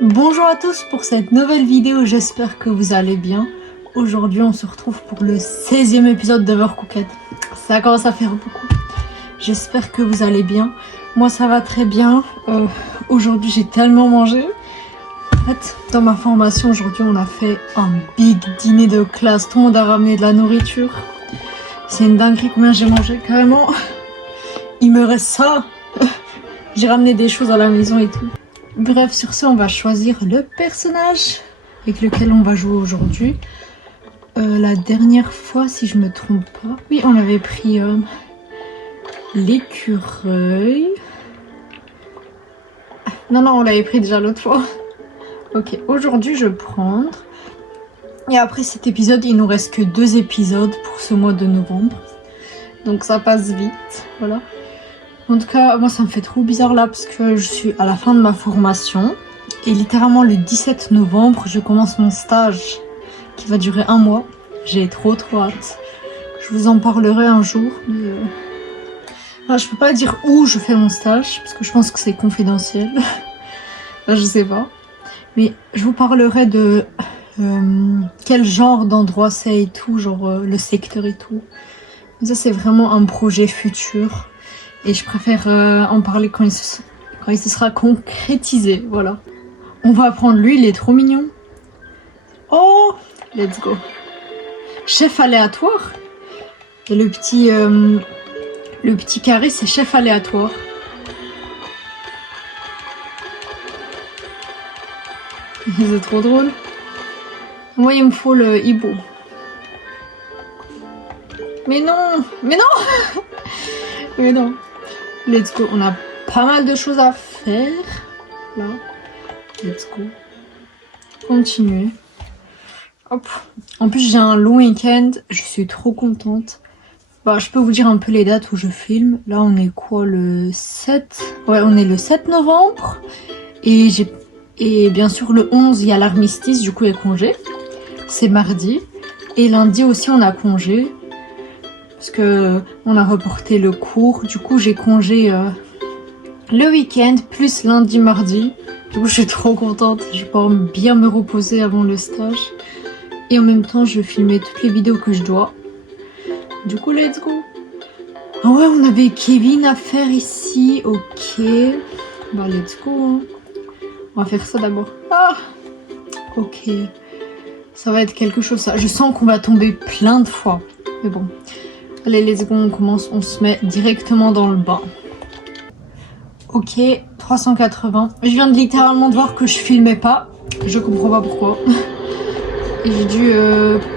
Bonjour à tous pour cette nouvelle vidéo, j'espère que vous allez bien. Aujourd'hui on se retrouve pour le 16e épisode d'Overcooked. Ça commence à faire beaucoup. J'espère que vous allez bien. Moi ça va très bien. Aujourd'hui j'ai tellement mangé. En fait, dans ma formation aujourd'hui on a fait un big dîner de classe. Tout le monde a ramené de la nourriture. C'est une dinguerie combien j'ai mangé. Carrément, il me reste ça. J'ai ramené des choses à la maison et tout. Bref, sur ce, on va choisir le personnage avec lequel on va jouer aujourd'hui. La dernière fois, si je me trompe pas, oui, on avait pris l'écureuil. Non, on l'avait pris déjà l'autre fois. Ok, aujourd'hui, je vais prendre. Et après cet épisode, il nous reste que 2 épisodes pour ce mois de novembre. Donc ça passe vite, voilà. En tout cas, moi ça me fait trop bizarre là parce que je suis à la fin de ma formation et littéralement le 17 novembre, je commence mon stage qui va durer 1 mois. J'ai trop hâte. Je vous en parlerai un jour. Mais enfin, je peux pas dire où je fais mon stage parce que je pense que c'est confidentiel. Enfin, je sais pas. Mais je vous parlerai de quel genre d'endroit c'est et tout, genre le secteur et tout. Mais ça c'est vraiment un projet futur. Et je préfère en parler quand il se sera concrétisé, voilà. On va prendre lui, il est trop mignon. Oh, let's go. Chef aléatoire. Et le petit carré, c'est chef aléatoire. C'est trop drôle. Moi, il me faut le hibou. Mais non. Mais non. Let's go. On a pas mal de choses à faire. Là. Let's go. Continuer. Hop. En plus, j'ai un long week-end. Je suis trop contente. Bah, je peux vous dire un peu les dates où je filme. Là, on est quoi, le 7? Ouais, on est le 7 novembre. Et bien sûr, le 11, il y a l'armistice. Du coup, il y a congé. C'est mardi. Et lundi aussi, on a congé. Parce que on a reporté le cours. Du coup, j'ai congé le week-end plus lundi, mardi. Du coup, je suis trop contente. Je vais pouvoir bien me reposer avant le stage. Et en même temps, je vais filmer toutes les vidéos que je dois. Du coup, let's go. Ah ouais, on avait Kevin à faire ici. Ok. Bah, let's go. Hein. On va faire ça d'abord. Ah. Ok. Ça va être quelque chose, ça. Je sens qu'on va tomber plein de fois. Mais bon. Allez, let's go, on commence, on se met directement dans le bain. Ok, 380. Je viens de littéralement de voir que je filmais pas. Je comprends pas pourquoi. Et j'ai dû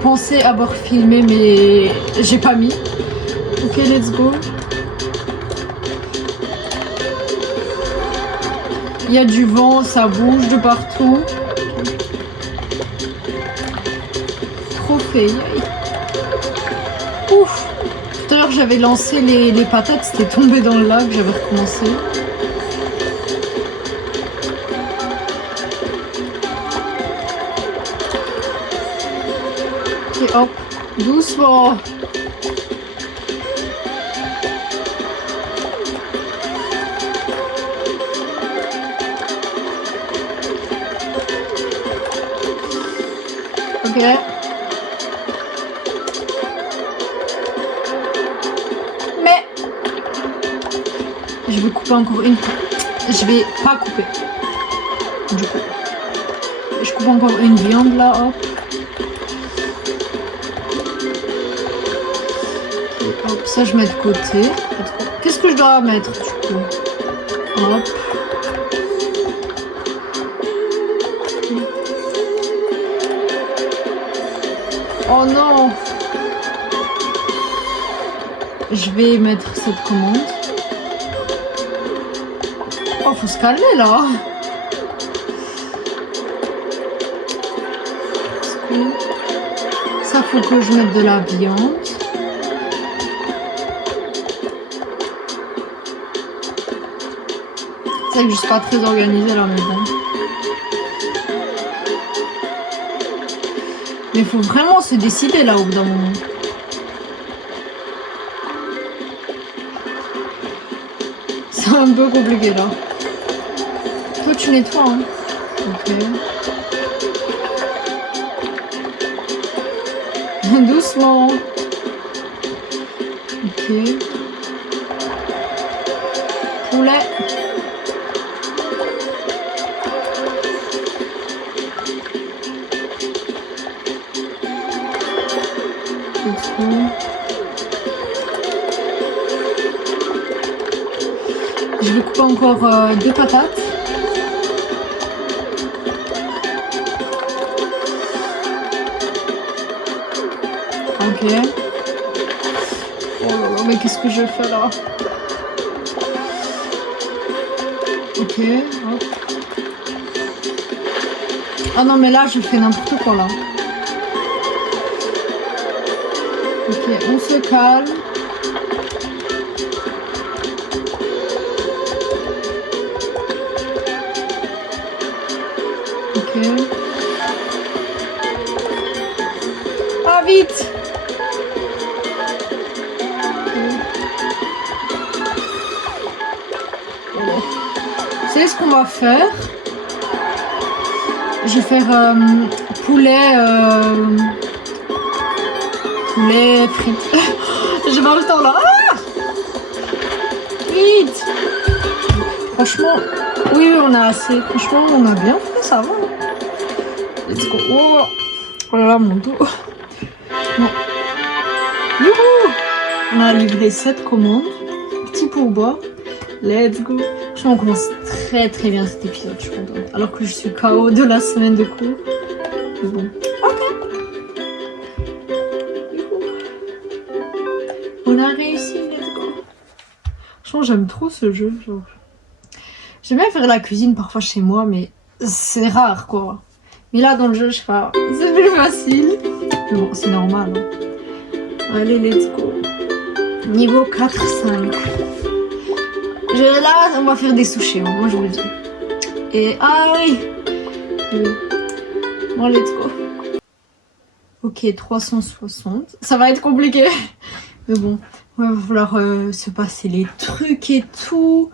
penser avoir filmé, mais j'ai pas mis. Ok, let's go. Il y a du vent, ça bouge de partout. Trop fait. Ouf. Tout à l'heure j'avais lancé les patates, c'était tombé dans le lac, j'avais recommencé. Ok, hop, doucement. Ok. Je vais couper encore une. Je vais pas couper. Du coup. Je coupe encore une viande là, hop. Et hop, ça je mets de côté. Qu'est-ce que je dois mettre du coup? Hop. Oh non! Je vais mettre cette commande. Oh, faut se calmer là. Ça, faut que je mette de la viande. C'est vrai que je suis pas très organisée là, mais bon. Mais il faut vraiment se décider là au bout d'un moment. C'est un peu compliqué là. Toi tu nettoies hein. Ok. Doucement. Ok. Poulet. Let's go. Je vais couper encore 2 patates. Ok. Oh là là, mais qu'est-ce que je fais là? Ok. Hop. Ah non, mais là, je fais n'importe quoi là. Ok, on se calme. Ok. Ah, vite! Vous savez ce qu'on va faire? Je vais faire poulet frites. J'ai pas le temps là. Ah, vite! Franchement, oui, on a assez. Franchement, on a bien fait, ça va. Let's go. Oh là là, mon dos. Bon. Youhou! On a livré 7 commandes. Petit pourboire. Let's go. Franchement, on commence très très bien cet épisode, je suis contente. Alors que je suis KO de la semaine de cours. Mais bon. Ok. On a réussi, let's go. Franchement, j'aime trop ce jeu. Genre. J'aime bien faire la cuisine parfois chez moi, mais c'est rare quoi. Mais là, dans le jeu, je sais pas, c'est plus facile. Mais bon, c'est normal. Hein. Allez, let's go. Niveau 4-5. Là, on va faire des sushis, hein, moi je vous le dis. Et ah oui. Bon, let's go. Ok, 360. Ça va être compliqué. Mais bon, il va falloir se passer les trucs et tout.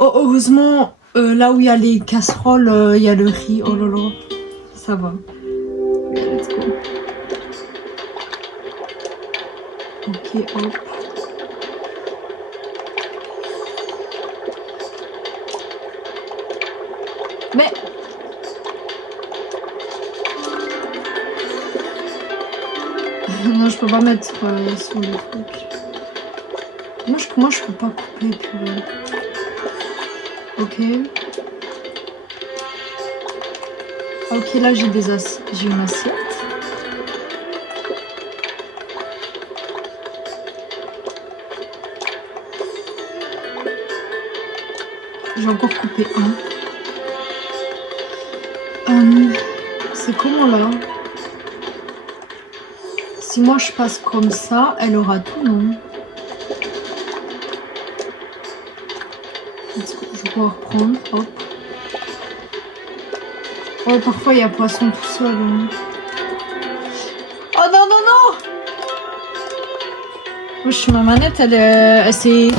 Oh, heureusement, là où il y a les casseroles, il y a le riz. Oh là là, ça va. Let's go. Ok, hop. Mais non, je peux pas mettre sur le truc. Moi je peux pas couper purée. Ok. Ok, là j'ai une assiette. J'ai encore coupé un. C'est comment là? Si moi je passe comme ça, elle aura tout, non? Je vais pouvoir reprendre, hop. Oh, parfois il y a poisson tout seul. Hein. Oh non, non, non! Wesh, ma manette, elle s'est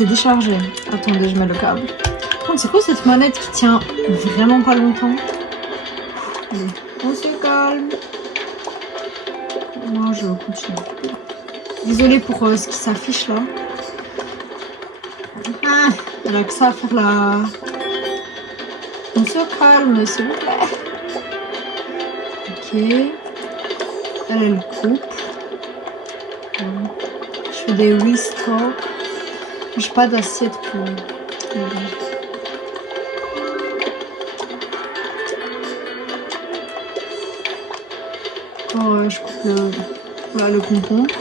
déchargée. Attendez, je mets le câble. C'est quoi cette manette qui tient vraiment pas longtemps? Allez, on se calme. Moi, je continue. Désolée pour ce qui s'affiche là. Ah, elle a que ça à faire là. On se calme, s'il vous plaît. Ok. Elle coupe. Je fais des restore. J'ai pas d'assiette pour. Oh, je coupe le concombre.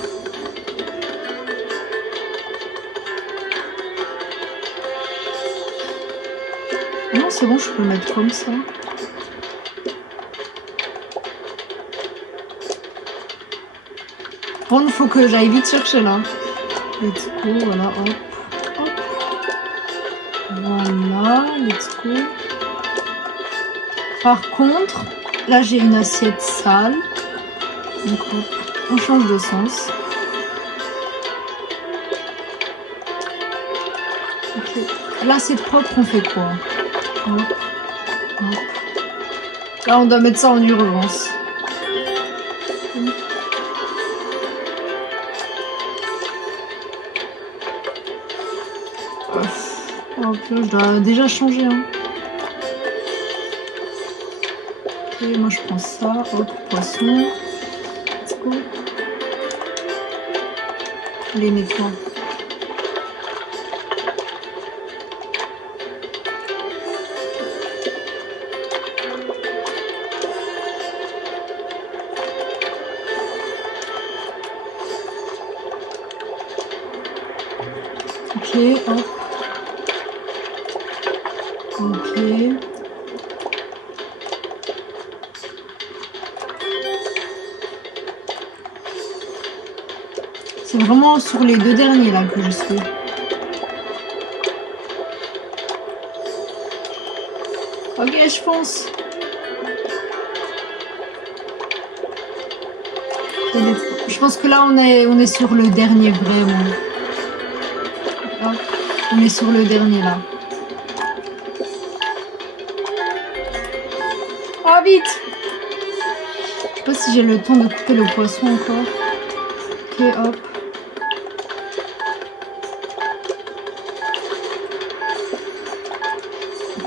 Non, c'est bon, je peux le mettre comme ça. Bon, il faut que j'aille vite chercher là. Let's go, voilà, hop. Hop. Voilà, let's go. Par contre, là j'ai une assiette sale. Donc on change de sens. Ok. L'assiette propre, on fait quoi? Hop. Hop. Là on doit mettre ça en urgence. Comme Hop, là, je dois déjà changer. Hein. Ok, moi je prends ça. Hop, poisson. Let's go. Allez, nettoie. Ok, hop. Ok. C'est vraiment sur les deux derniers là que je suis. Ok, je fonce. Je pense que là on est sur le dernier vraiment. Hop. On est sur le dernier là. Ah vite! Je sais pas si j'ai le temps de couper le poisson encore. Ok, hop.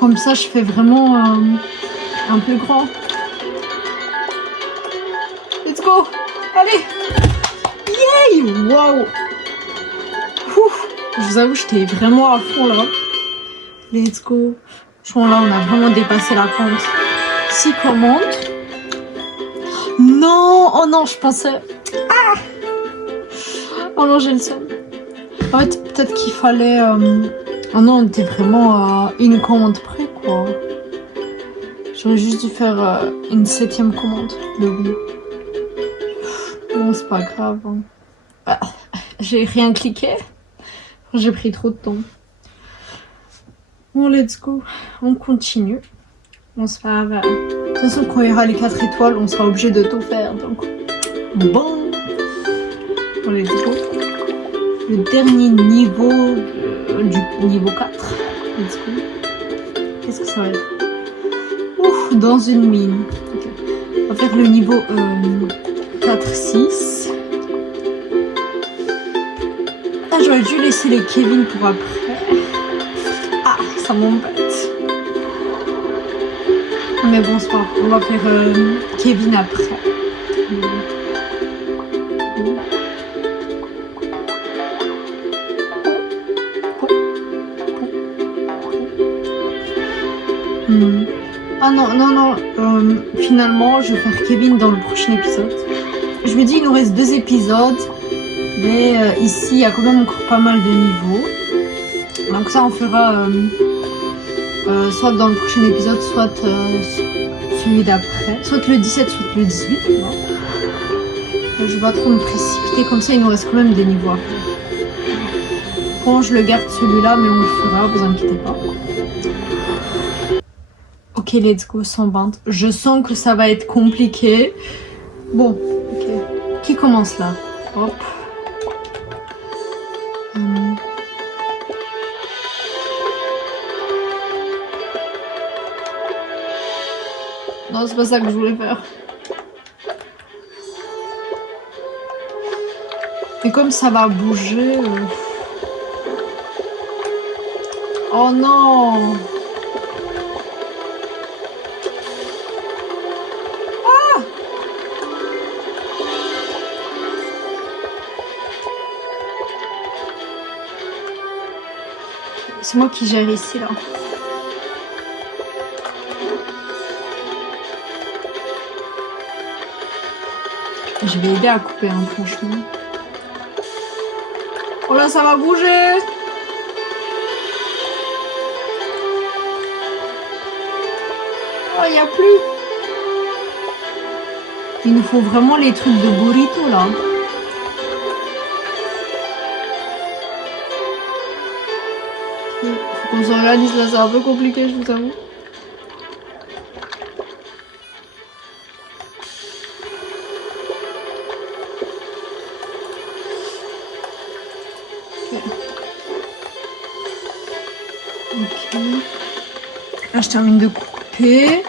Comme ça, je fais vraiment un peu grand. Let's go! Allez! Yay! Wow! Ouf! Je vous avoue, j'étais vraiment à fond là. Let's go! Je crois là, on a vraiment dépassé la pente. 6 commandes. Non! Oh non, je pensais... Ah! Oh non, j'ai le seum. En fait, peut-être qu'il fallait... Oh non, on était vraiment à une commande près, quoi. J'aurais juste dû faire une 7e commande. Mais bon. Bon, c'est pas grave. Hein. Ah, j'ai rien cliqué. J'ai pris trop de temps. Bon, let's go. On continue. On se va... De toute façon, quand il y aura les 4 étoiles, on sera obligé de tout faire. Donc, bon. Bon, let's go. Le dernier niveau du niveau 4. Let's go. Qu'est-ce que ça va être? Ouf, dans une mine. Okay. On va faire le niveau 4-6. Ah, j'aurais dû laisser les Kevin pour après. Ah, ça m'embête. Mais bon, c'est pas grave. On va faire Kevin après. Ah non, non, non. Finalement, je vais faire Kevin dans le prochain épisode. Je me dis, il nous reste 2 épisodes. Mais ici, il y a quand même encore pas mal de niveaux. Donc ça, on fera soit dans le prochain épisode, soit celui d'après. Soit le 17, soit le 18. Bon. Je vais pas trop me précipiter. Comme ça, il nous reste quand même des niveaux à faire. Bon, je le garde celui-là, mais on le fera, vous inquiétez pas. Ok, let's go, 120. Je sens que ça va être compliqué. Bon, ok. Qui commence là? Hop. Non, c'est pas ça que je voulais faire. Et comme ça va bouger... Oh non! Ah! C'est moi qui gère ici, là. Je vais aider à couper, hein, franchement. Oh là, ça va bouger! Oh, il n'y a plus! Il nous faut vraiment les trucs de burrito, là. Faut qu'on s'organise, là, c'est un peu compliqué, je vous avoue. Ok. Là, je termine de couper.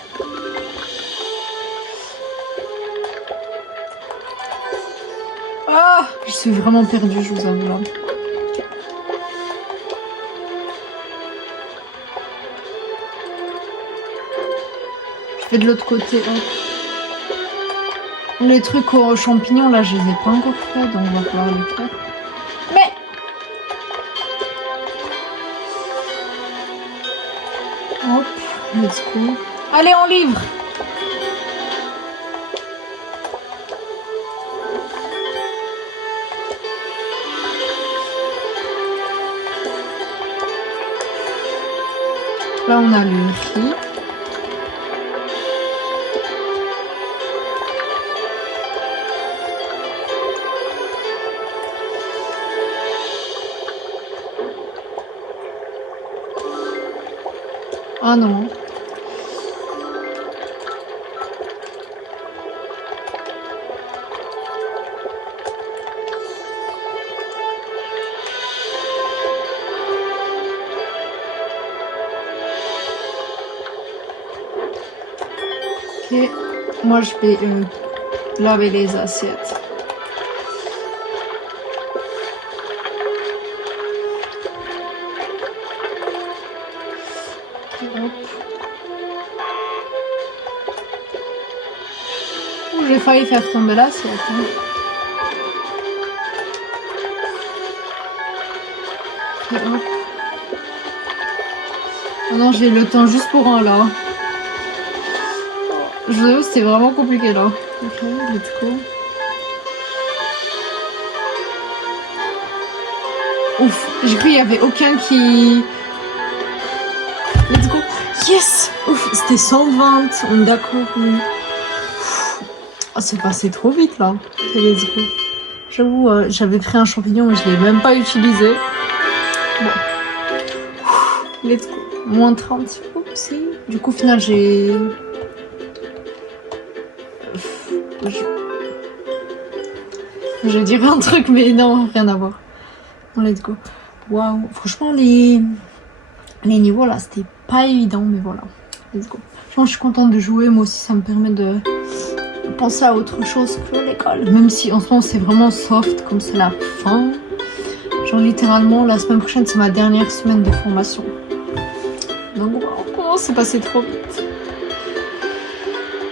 Ah, je suis vraiment perdue, je vous avoue là. fais de l'autre côté. Hop. Les trucs aux champignons, là, je les ai pas encore fait, donc on va pouvoir les faire. Mais... Hop, let's go. Allez, on livre. Là, on a le riz. Ah non. Ok, moi je vais laver les assiettes. Okay, hop. Oh, j'ai failli faire tomber l'assiette. Hein. Okay, hop. Oh non, j'ai le temps juste pour un là. Je c'est vraiment compliqué là. Ok, let's go. Ouf, j'ai cru qu'il n'y avait aucun qui... Let's go. Yes. Ouf, c'était 120. On est d'accord, oui. Oh, c'est passé trop vite là. Ok, let's go. J'avoue, j'avais pris un champignon mais je ne l'ai même pas utilisé. Bon. Let's go. Moins 30. Oupsie. Du coup, au final, j'ai... Je vais dire un truc, mais non, rien à voir. Bon, let's go. Waouh, franchement, les niveaux là, c'était pas évident, mais voilà. Let's go. Franchement, je suis contente de jouer. Moi aussi, ça me permet de penser à autre chose que l'école. Même si en ce moment, c'est vraiment soft, comme c'est la fin. Genre, littéralement, la semaine prochaine, c'est ma dernière semaine de formation. Donc, wow, c'est passé trop vite.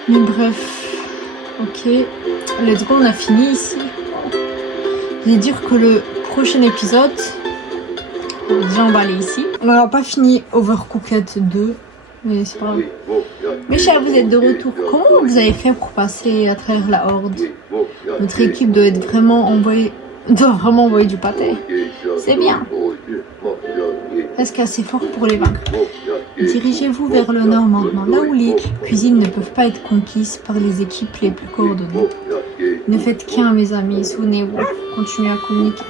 Mais bref. Ok, let's go, on a fini ici. Je vais dire que le prochain épisode, déjà on va aller ici. On n'aura pas fini Overcooked 2, mais c'est pas grave. Mes chers, vous êtes de retour. Comment vous avez fait pour passer à travers la horde? Notre équipe doit vraiment envoyer du pâté. C'est bien. Presque assez fort pour les vaincre. Dirigez-vous vers le nord maintenant, là où les cuisines ne peuvent pas être conquises par les équipes les plus coordonnées. Ne faites qu'un, mes amis, souvenez-vous, continuez à communiquer.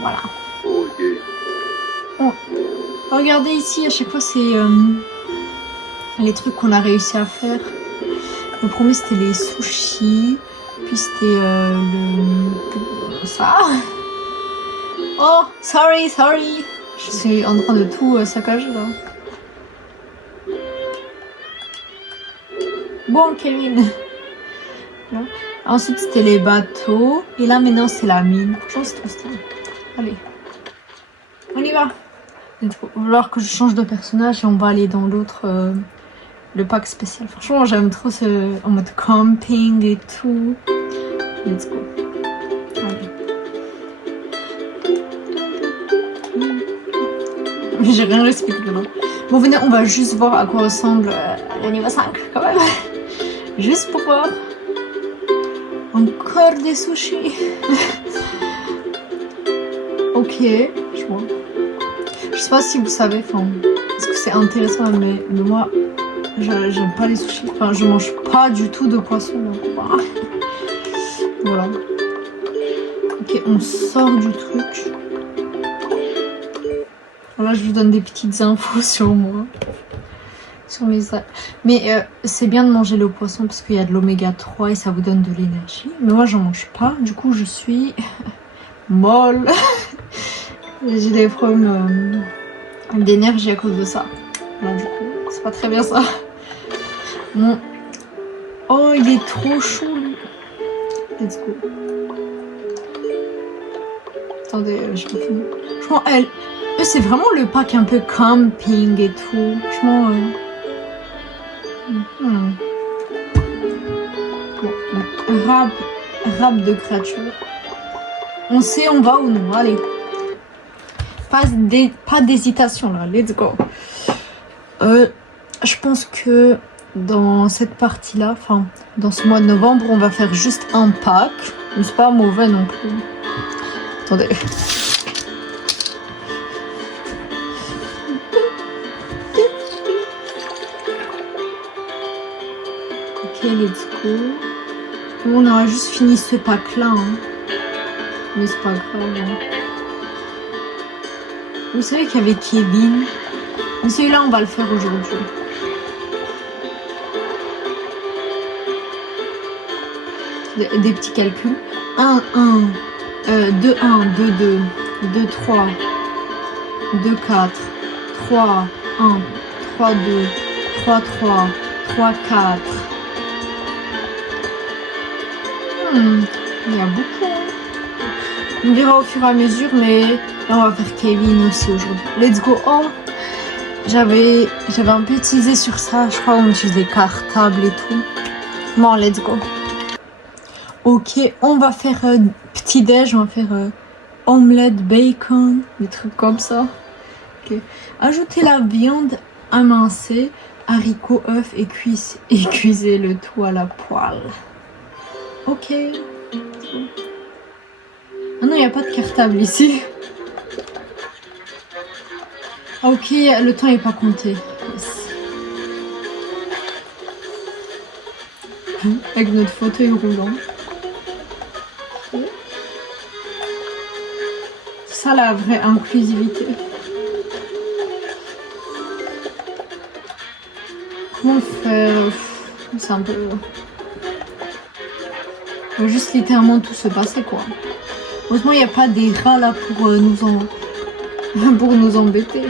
Voilà. Oh. Regardez ici, à chaque fois, c'est les trucs qu'on a réussi à faire. Le premier, c'était les sushis, puis c'était ça. Oh, sorry. Je suis en train de tout saccager, là. Bon, Kevin. Là. Ensuite, c'était les bateaux. Et là, maintenant, c'est la mine. Franchement, c'est trop stylé. Allez. On y va. Il va falloir que je change de personnage et on va aller dans l'autre, le pack spécial. Franchement, j'aime trop ce en mode camping et tout. Let's go. Allez. J'ai rien expliqué là. Bon, venez, on va juste voir à quoi ressemble le niveau 5 quand même. Juste pour voir. Encore des sushis. Ok, je vois. Je sais pas si vous savez, est-ce que c'est intéressant, mais moi, j'aime pas les sushis. Enfin, je mange pas du tout de poisson. Donc, voilà. Ok, on sort du truc. Là, je vous donne des petites infos sur moi. Sur mes... Mais c'est bien de manger le poisson parce qu'il y a de l'oméga 3 et ça vous donne de l'énergie. Mais moi, j'en mange pas. Du coup, je suis molle. J'ai des problèmes d'énergie à cause de ça. Alors, du coup, c'est pas très bien ça. Bon. Oh, il est trop chaud, lui. Let's go. Attendez, je peux finir. Franchement, c'est vraiment le pack un peu camping et tout. Franchement, rap de créature. On sait on va ou non, allez. Pas d'hésitation là, let's go. Je pense que dans cette partie-là, enfin dans ce mois de novembre, on va faire juste un pack. Mais c'est pas mauvais non plus. Attendez. Ok, let's go. Bon, on aura juste fini ce pack-là. Hein. Mais c'est pas grave. Hein. Vous savez qu'il y avait Kevin. Mais celui-là, on va le faire aujourd'hui. Des petits calculs. 1, 2, 1, 2, 2, 2, 3, 2, 4, 3, 1, 3, 2, 3, 3, 3, 4. Il y a beaucoup. On verra au fur et à mesure, mais là, on va faire Kevin aussi aujourd'hui. Let's go. Oh, j'avais un peu teasé sur ça. Je crois qu'on utilise des cartables et tout. Bon, let's go. Ok, on va faire petit déj, on va faire omelette, bacon, des trucs comme ça. Okay. Ajoutez la viande amincée, haricots, œufs et cuisez le tout à la poêle. Ok. Ah non, il n'y a pas de cartable ici. Ok, le temps n'est pas compté. Yes. Avec notre fauteuil roulant. Ça, la vraie inclusivité. Comment faire? C'est un peu... Il faut juste littéralement tout se passer, quoi. Heureusement, il n'y a pas des rats là pour nous embêter.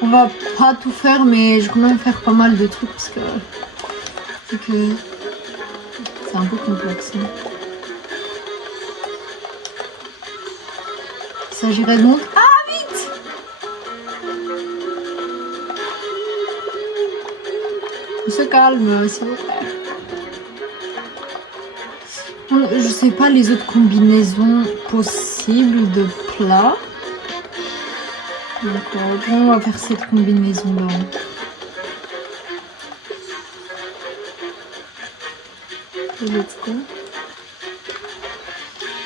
On va pas tout faire, mais je vais quand même faire pas mal de trucs parce que c'est un peu complexe. Hein. Il s'agirait de monter. Ah, vite! On se calme, s'il vous plaît. Je sais pas les autres combinaisons possibles de plats. Donc, on va faire cette combinaison-là. Let's go.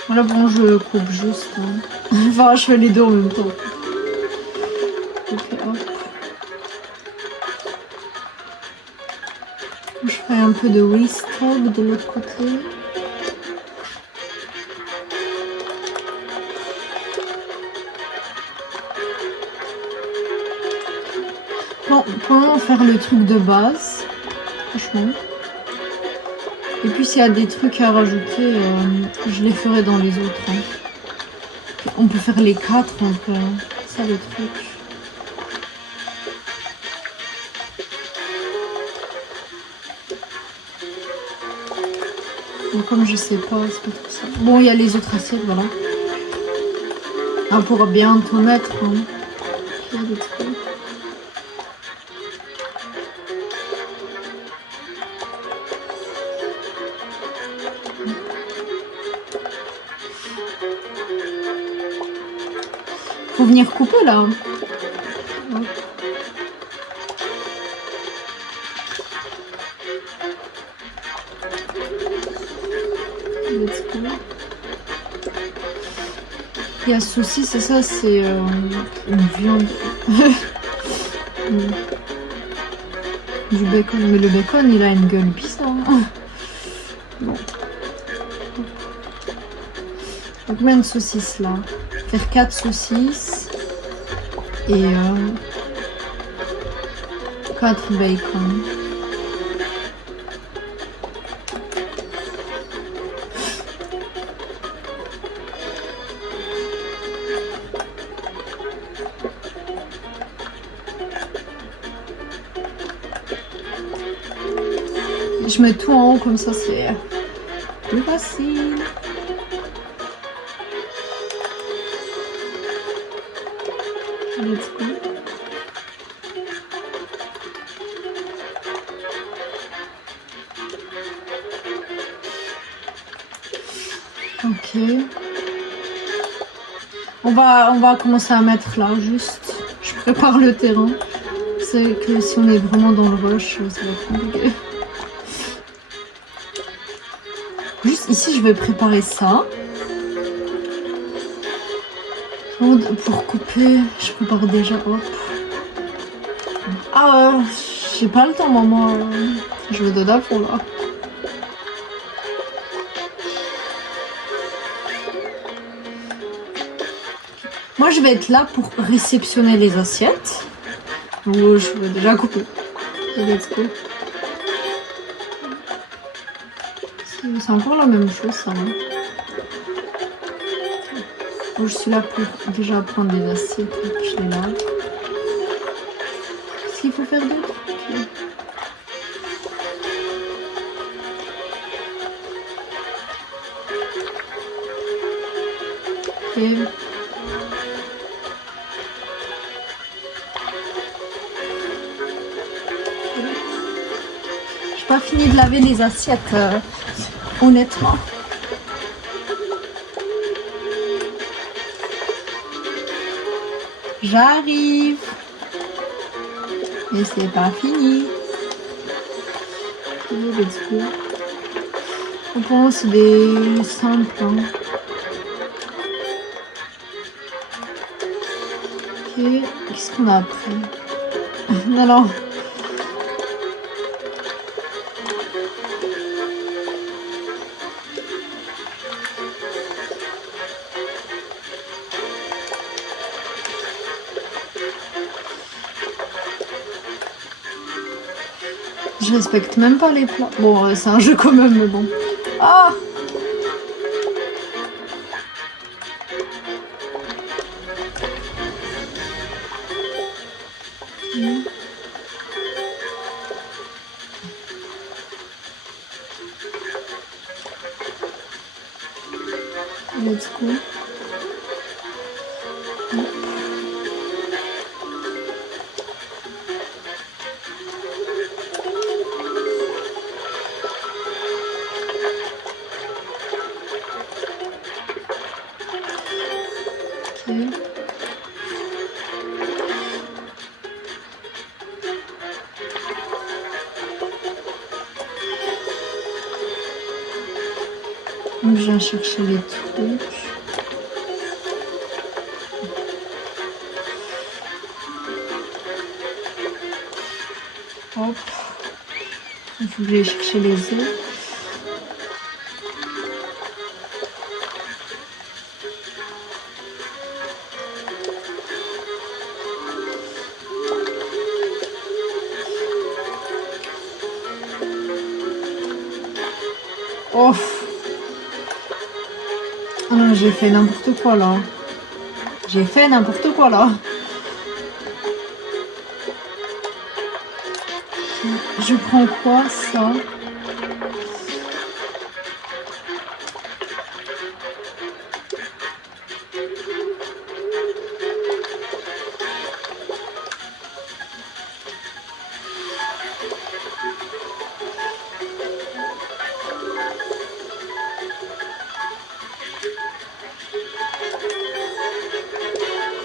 Voilà, bon, je coupe juste. Hein. Enfin, je fais les deux en même temps. Okay, hop. Je ferai un peu de whisk-stop de l'autre côté. Bon, pour le moment, faire le truc de base, franchement. Et puis, s'il y a des trucs à rajouter, je les ferai dans les autres. Hein. On peut faire les 4, donc ça, le truc. Donc, comme je sais pas, c'est pas tout ça. Bon, il y a les autres assiettes, voilà. On pourra bientôt mettre. Hein. Il y a des trucs. Faut venir couper là. Ouais. Il y a saucisse et ça c'est une viande. Du bacon, mais le bacon il a une gueule bizarre. Bon. Donc combien de saucisses là? Faire 4 saucisses et 4 bacon. Je mets tout en haut comme ça c'est plus facile. Let's go. Ok. On va commencer à mettre là, juste. Je prépare le terrain. C'est que si on est vraiment dans le rush, ça va être compliqué. Juste ici, je vais préparer ça. Pour couper, je prépare déjà, hop. Ah, j'ai pas le temps, maman. Je vais de pour là. Moi, je vais être là pour réceptionner les assiettes. Donc, je vais déjà couper. Let's go. C'est encore la même chose, ça. Hein. Donc, je suis là pour déjà prendre les assiettes et puis je les lave. Qu'est-ce qu'il faut faire d'autre? Ok. J'ai pas fini de laver les assiettes, honnêtement. J'arrive. Mais c'est pas fini. Let's go. Pour moi, c'est des simples. Hein. Ok. Qu'est-ce qu'on a après? Non, non. Je respecte même pas les plats. Bon, c'est un jeu quand même, mais bon. Ah! Let's go. Donc, je viens chercher les trucs. Hop. Il faut que j'aille chercher les œufs. Oh. Oh non, j'ai fait n'importe quoi là. J'ai fait n'importe quoi là. Je prends quoi ça?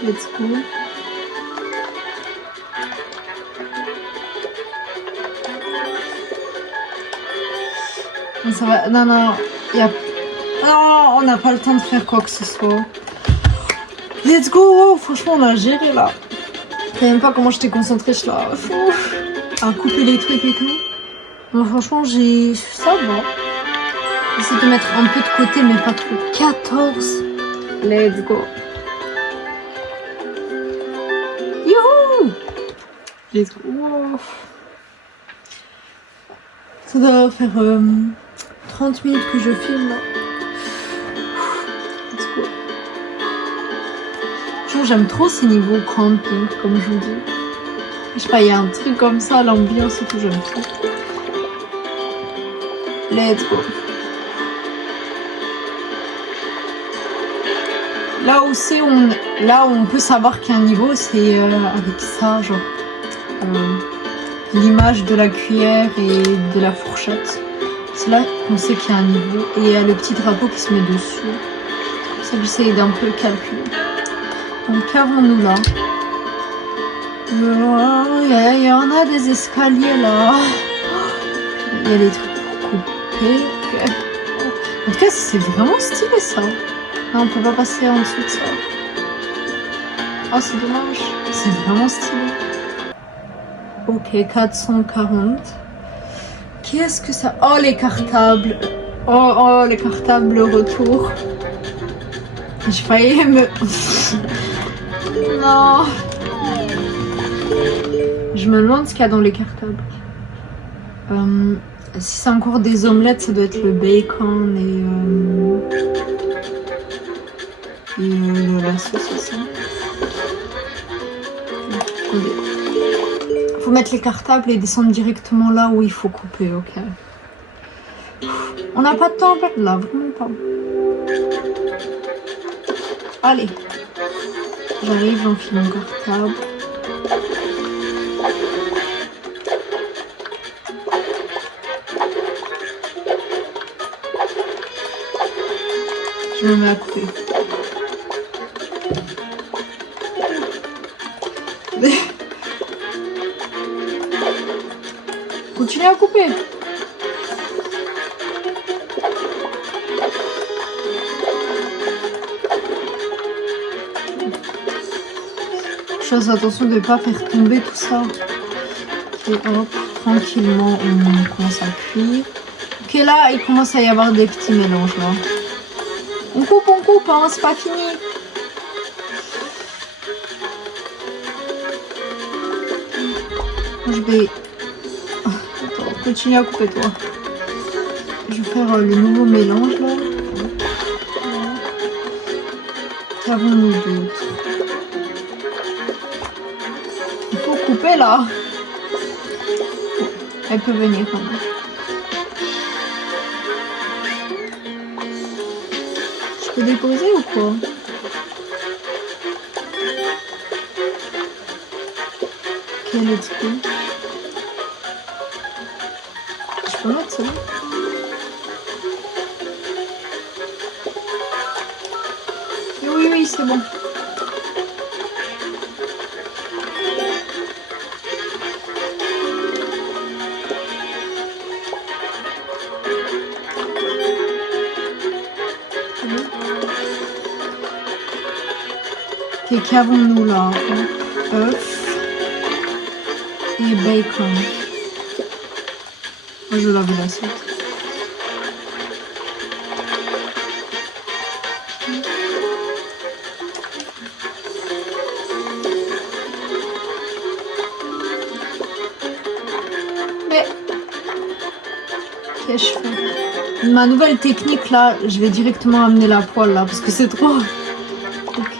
Let's go. Ça va. Non, non, non, on n'a pas le temps de faire quoi que ce soit. Let's go. Franchement, on a géré là. Je sais même pas comment j'étais concentrée là. À couper les trucs et tout. Non, franchement, ça va. J'essaie de mettre un peu de côté, mais pas trop. 14. Let's go. Youhou! Let's go. Wow. Ça doit faire 30 minutes que je filme là. Let's go. Genre, j'aime trop ces niveaux camping, comme je vous dis. Je sais pas, il y a un truc comme ça, l'ambiance et tout, j'aime trop. Let's go. Là aussi, là où on peut savoir qu'il y a un niveau, c'est avec ça, genre l'image de la cuillère et de la fourchette. C'est là qu'on sait qu'il y a un niveau. Et il y a le petit drapeau qui se met dessus. C'est pour ça que j'essaye d'un peu calculer. Donc, qu'avons-nous là? Il y en a des escaliers là. Il y a des trucs pour couper. En tout cas, c'est vraiment stylé ça. Non, on peut pas passer en dessous de ça. Oh, c'est dommage. C'est vraiment stylé. Ok, 440. Qu'est-ce que ça... Oh, les cartables. Oh, les cartables retour. J'ai failli me... Non. Je me demande ce qu'il y a dans les cartables. Si c'est encore des omelettes, ça doit être le bacon et la sauce. Faut mettre les cartables et descendre directement là où il faut couper, ok. On n'a pas de temps là, vraiment pas. Allez. J'arrive, j'enfile mon cartable. Je me mets à couper. Continue à couper. Je fasse attention de ne pas faire tomber tout ça. Et hop, tranquillement, on commence à cuire. Ok, là, il commence à y avoir des petits mélanges là. On coupe, hein, c'est pas fini. Je vais... Attends, continue à couper toi. Je vais faire le nouveau mélange là. Qu'avons-nous d'autre? Il faut couper là. Elle peut venir quand même. Je peux déposer ou quoi? Ok, let's go. Je peux mettre ça? Oui, c'est bon. Ok, qu'avons-nous là? Œuf et bacon. Moi, je lave l'assiette. Mais qu'est-ce que je fais? Ma nouvelle technique là, je vais directement amener la poêle là parce que c'est trop. Ok.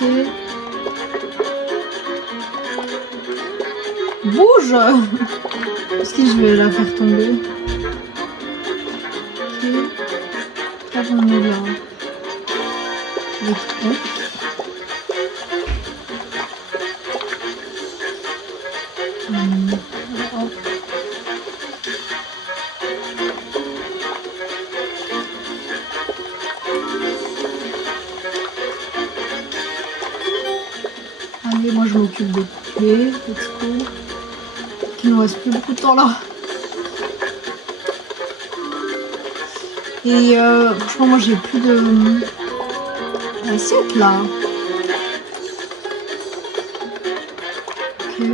Bouge! Est-ce que je vais la faire tomber? Ok. Qu'avons-nous là? Avec œuf. Hop. Allez, moi je m'occupe de couper. Let's go. Il nous reste plus beaucoup de temps là. Et franchement, moi j'ai plus de assiette là. Ok.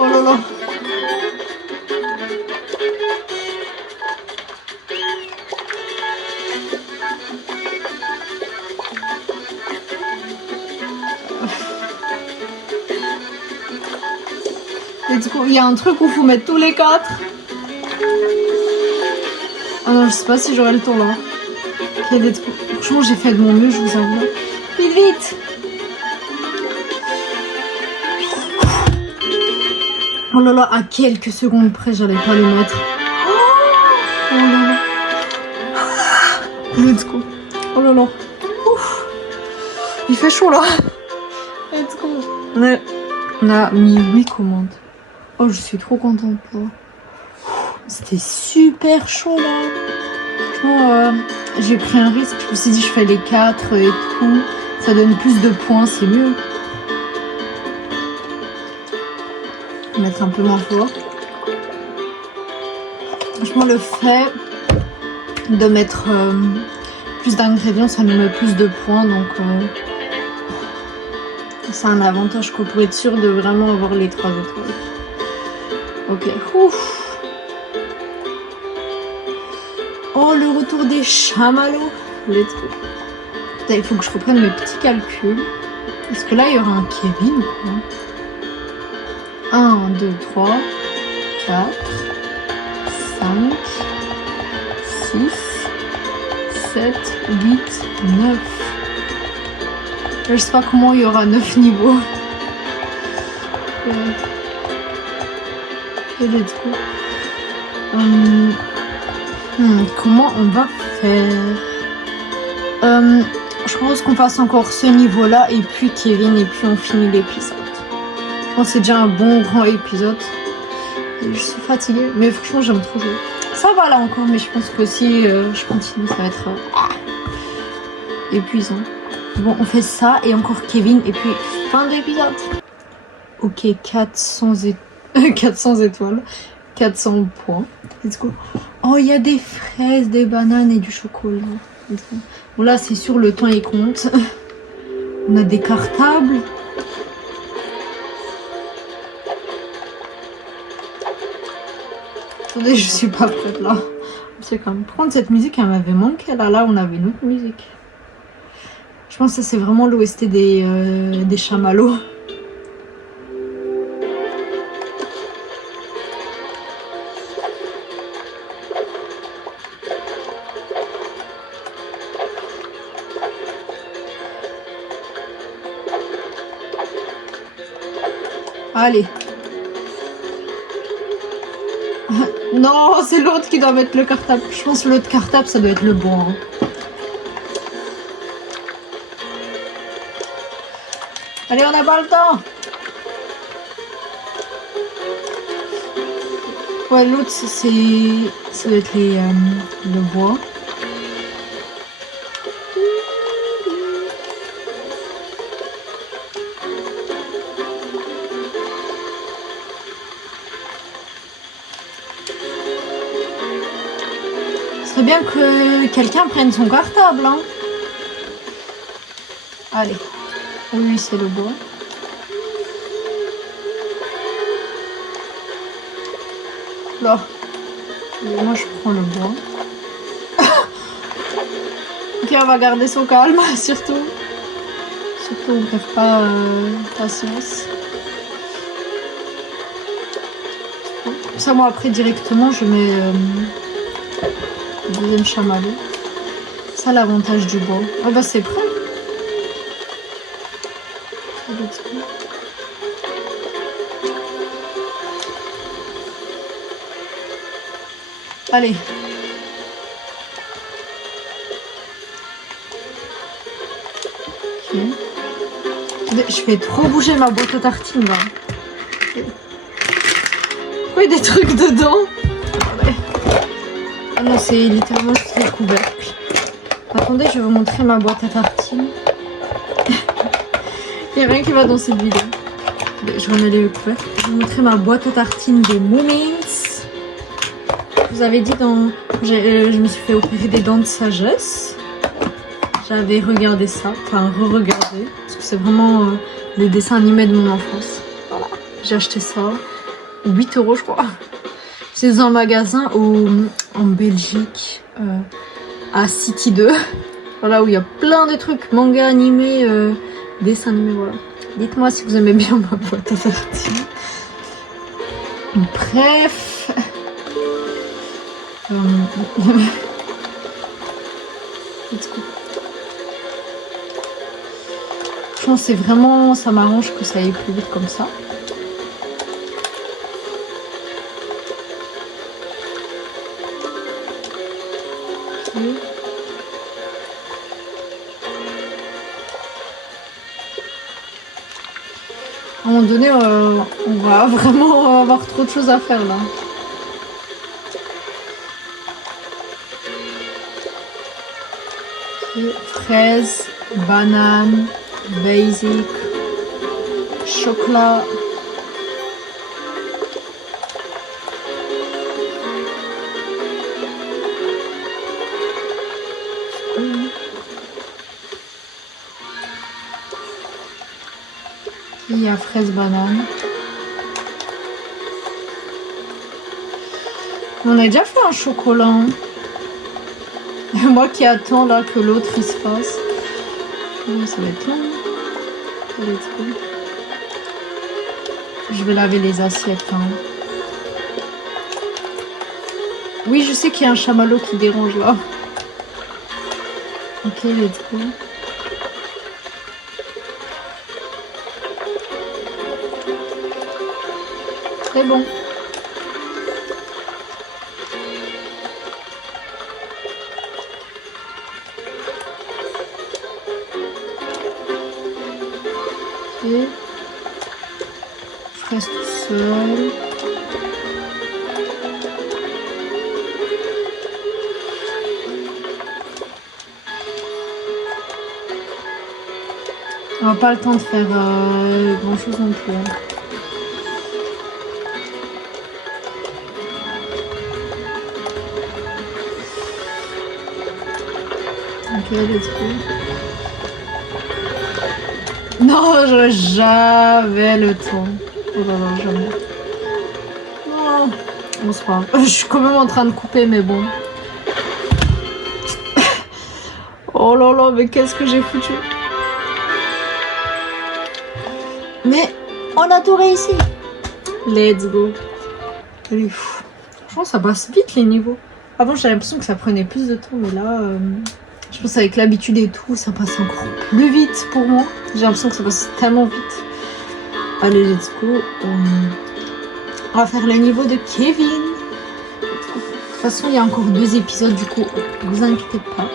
Oh là là. Let's go. Il y a un truc où il faut mettre tous les 4. Ah non, je sais pas si j'aurai le temps là. Ok, let's go. Franchement, j'ai fait de mon mieux, je vous avoue. Vite, vite. Oh là là, à quelques secondes près, j'allais pas le mettre. Oh là là. Let's go. Oh là là. Ouf. Il fait chaud là. Let's go. On a mis 8 commandes. Oh, je suis trop contente là. C'était super chaud là. Franchement, j'ai pris un risque. Je me suis dit, je fais les 4 et tout. Ça donne plus de points, c'est mieux. Mettre un peu moins fort. Franchement, le fait de mettre plus d'ingrédients, ça nous met plus de points, donc c'est un avantage qu'on pourrait être sûr de vraiment avoir les 3 étoiles. Ok. Ouf. Oh, le retour des chamallows. Let's go. Putain, il faut que je reprenne mes petits calculs. Est-ce que là, il y aura un Kevin ou quoi? 1, 2, 3, 4, 5, 6, 7, 8, 9. Je sais pas comment il y aura 9 niveaux. Et let's go. Comment on va faire? Je pense qu'on passe encore ce niveau-là et puis Kevin et puis on finit l'épisode. Je pense que c'est déjà un bon grand épisode. Et je suis fatiguée, mais franchement j'aime trop jouer. Ça va là encore, mais je pense que si je continue, ça va être épuisant. Bon, on fait ça et encore Kevin et puis fin de l'épisode. Ok, 400 étoiles, 400 points. Let's go. Oh, il y a des fraises, des bananes et du chocolat. Bon là, c'est sûr, le temps il compte. On a des cartables. Attendez, je suis pas prête là. C'est quand même prendre cette musique, elle m'avait manqué là. Là, on avait une autre musique. Je pense que c'est vraiment l'OST des chamallows. Allez. Non, c'est l'autre qui doit mettre le cartable. Je pense que l'autre cartable, ça doit être le bon. Hein. Allez, on n'a pas le temps. Ouais, l'autre, ça doit être le bois. Ce serait bien que quelqu'un prenne son cartable, hein. Allez. Oui, c'est le bois. Là. Et moi, je prends le bois. Ok, on va garder son calme, surtout. Surtout, on ne perd pas patience. Ça, moi, après, directement, je mets le deuxième chamallow. Ça, l'avantage du bois. Ah bah, c'est prêt. Allez. Okay. Je fais trop bouger ma boîte à tartines là. Pourquoi il y a des trucs dedans? Ah non, c'est littéralement juste les couvercles. Attendez, je vais vous montrer ma boîte à tartines. Il n'y a rien qui va dans cette vidéo. Je remets les couvercles. Je vais vous montrer ma boîte à tartines des Moomins. Je vous avais dit je me suis fait opérer des dents de sagesse. J'avais regardé ça, enfin re-regardé, parce que c'est vraiment les dessins animés de mon enfance. Voilà. J'ai acheté ça, 8 € je crois. C'est dans un magasin en Belgique, à City 2. Voilà, où il y a plein de trucs, manga animés, dessins animés, voilà. Dites-moi si vous aimez bien ma boîte à tartines. Bref. Let's go. Je pense que c'est vraiment... Ça m'arrange que ça aille plus vite comme ça. Okay. À un moment donné, on va vraiment avoir trop de choses à faire là. Okay. Fraise, banane, basic, chocolat. Il y a fraise banane. On a déjà fait un chocolat. Hein. Moi qui attends là que l'autre il se fasse. Oh, ça va être long. Let's go. Je vais laver les assiettes. Hein. Oui, je sais qu'il y a un chamallow qui dérange là. Ok, let's go. Très bon. Ok. Fraise tout seul. On n'a pas le temps de faire grand chose non plus. Hein. Ok, let's go. Non, j'avais le temps. Oh là là, jamais. Non, bon, c'est pas grave. Je suis quand même en train de couper, mais bon. Oh là là, mais qu'est-ce que j'ai foutu. Mais on a tout réussi. Let's go. Allez, franchement, ça passe vite les niveaux. Avant, j'avais l'impression que ça prenait plus de temps, mais là, je pense avec l'habitude et tout, ça passe encore plus vite pour moi. J'ai l'impression que ça passe tellement vite. Allez, let's go. On va faire le niveau de Kevin. De toute façon, il y a encore 2 épisodes, du coup, vous inquiétez pas.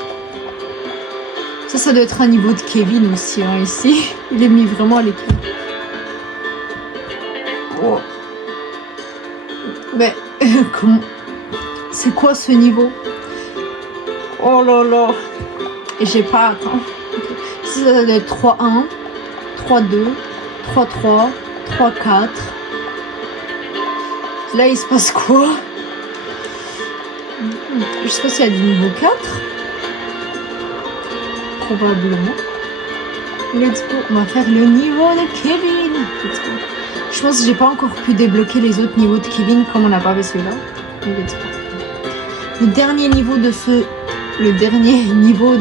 Ça doit être un niveau de Kevin aussi, hein, ici. Il est mis vraiment à l'écart. Oh. Mais, comment... C'est quoi ce niveau? Oh là là. Et j'ai pas... Attends. Okay. Ici, ça doit être 3-1, 3-2, 3-3, 3-4. Là, il se passe quoi? Je sais pas s'il y a du niveau 4. Probablement. Let's go. On va faire le niveau de Kevin. Let's go. Je pense que j'ai pas encore pu débloquer les autres niveaux de Kevin comme on n'a pas fait celui-là. Let's go. Le dernier niveau de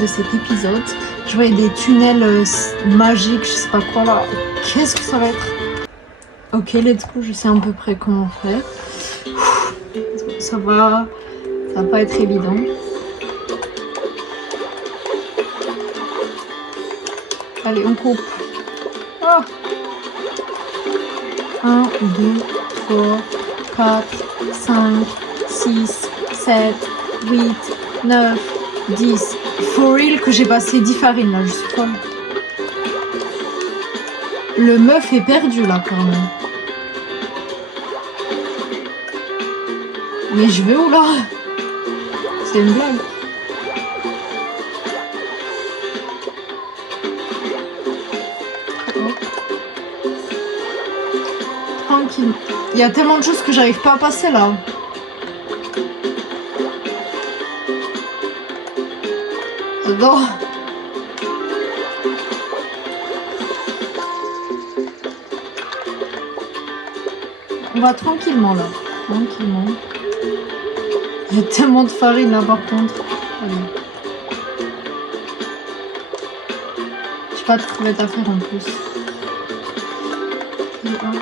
cet épisode. Je voyais des tunnels magiques, je sais pas quoi là. Qu'est-ce que ça va être? Ok, let's go. Je sais à peu près comment faire. Ça va pas être évident. Allez, on coupe. Ah. 1, 2, 3, 4, 5, 6, 7, 8, 9, 10. For real que j'ai passé 10 farines là, je suis folle. Le meuf est perdu là quand même. Mais je vais où là? C'est une blague. Tranquille. Il y a tellement de choses que j'arrive pas à passer là. J'adore. On va tranquillement là. Tranquillement. Il y a tellement de farine là par contre. Allez. J'ai pas de crevettes à faire en plus. Et hop.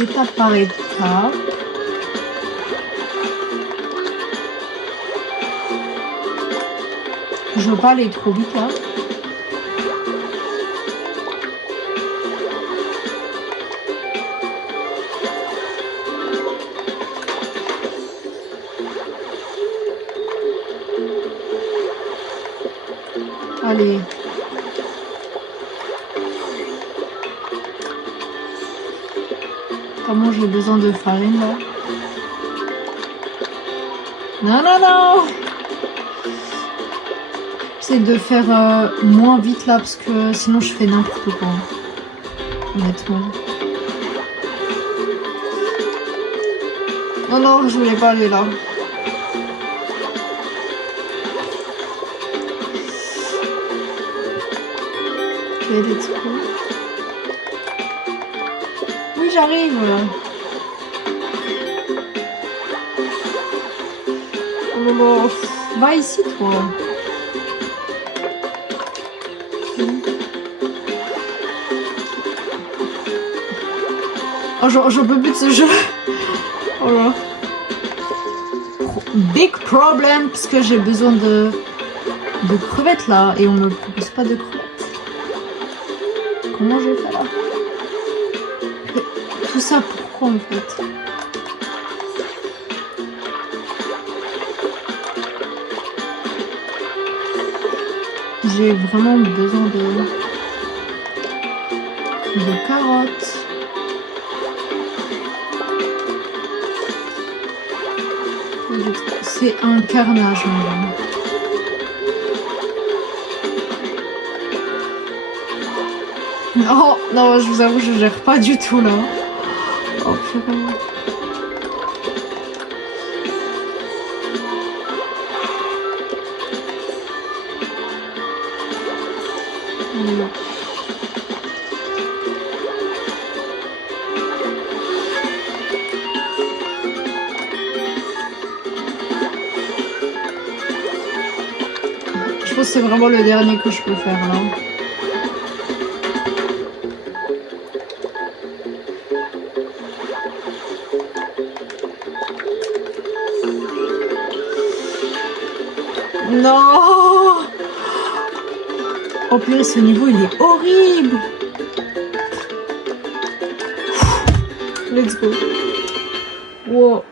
étape par étape. Je veux pas aller trop vite là. Allez. Comment j'ai besoin de farine là? Non, non, non! J'essaie de faire moins vite là parce que sinon je fais n'importe quoi. Honnêtement. Non, non, je voulais pas aller là. Ok, let's go. Oui, j'arrive. Oh, va ici, toi. Oh, j'en peux plus de ce jeu. Oh là. Big problem parce que j'ai besoin de crevettes là et on me propose pas de crevettes. Comment je fais là? Tout ça pourquoi en fait? J'ai vraiment besoin de carottes. C'est un carnage, madame. Non, non, je vous avoue, je gère pas du tout là. Oh purée. Non. Je pense que c'est vraiment le dernier que je peux faire là. Non! Oh purée, ce niveau il est horrible! Let's go. Wow.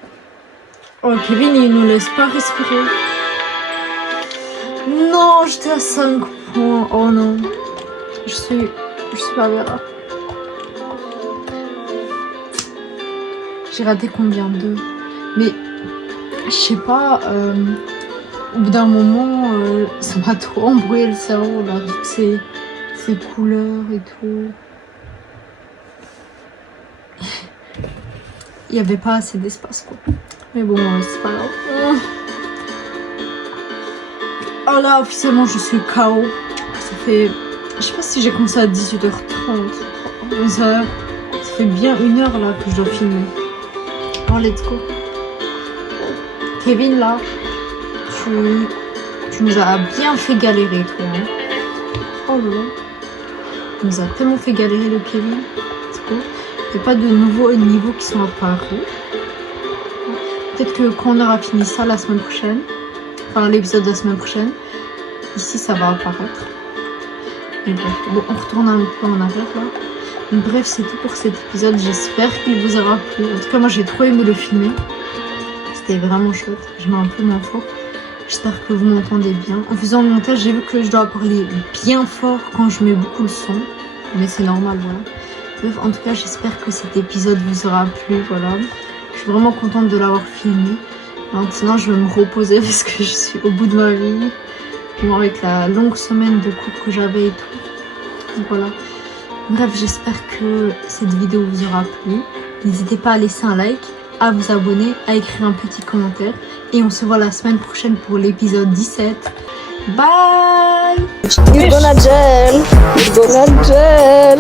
Oh, Kevin il nous laisse pas respirer. Non, j'étais à 5 points. Oh non. Je suis pas bien là. J'ai raté combien? 2. Mais je sais pas. Au bout d'un moment, ça m'a trop embrouillé le cerveau là. Toutes ces couleurs et tout. Il n'y avait pas assez d'espace quoi. Mais bon, c'est pas grave. Oh là, officiellement, je suis KO. Ça fait... Je sais pas si j'ai commencé à 18h30. Ça fait bien 1 heure là que je dois filmer. Oh, let's go. Kevin, là, tu nous as bien fait galérer, toi. Hein. Oh là là. Tu nous as tellement fait galérer, le Kevin. Let's go. Il n'y a pas de nouveaux niveaux qui sont apparus. Peut-être que quand on aura fini ça la semaine prochaine, enfin l'épisode de la semaine prochaine, ici ça va apparaître. Et bref, bon, on retourne un peu en arrière là. Donc, bref, c'est tout pour cet épisode. J'espère qu'il vous aura plu. En tout cas, moi j'ai trop aimé le filmer. C'était vraiment chouette. Je mets un peu moins fort. J'espère que vous m'entendez bien. En faisant le montage, j'ai vu que je dois parler bien fort quand je mets beaucoup le son. Mais c'est normal, voilà. Bref, en tout cas, j'espère que cet épisode vous aura plu, voilà. Je suis vraiment contente de l'avoir filmé. Maintenant, je vais me reposer parce que je suis au bout de ma vie. Bon, avec la longue semaine de cours que j'avais et tout. Donc voilà. Bref, j'espère que cette vidéo vous aura plu. N'hésitez pas à laisser un like, à vous abonner, à écrire un petit commentaire. Et on se voit la semaine prochaine pour l'épisode 17. Bye! He's gonna jail.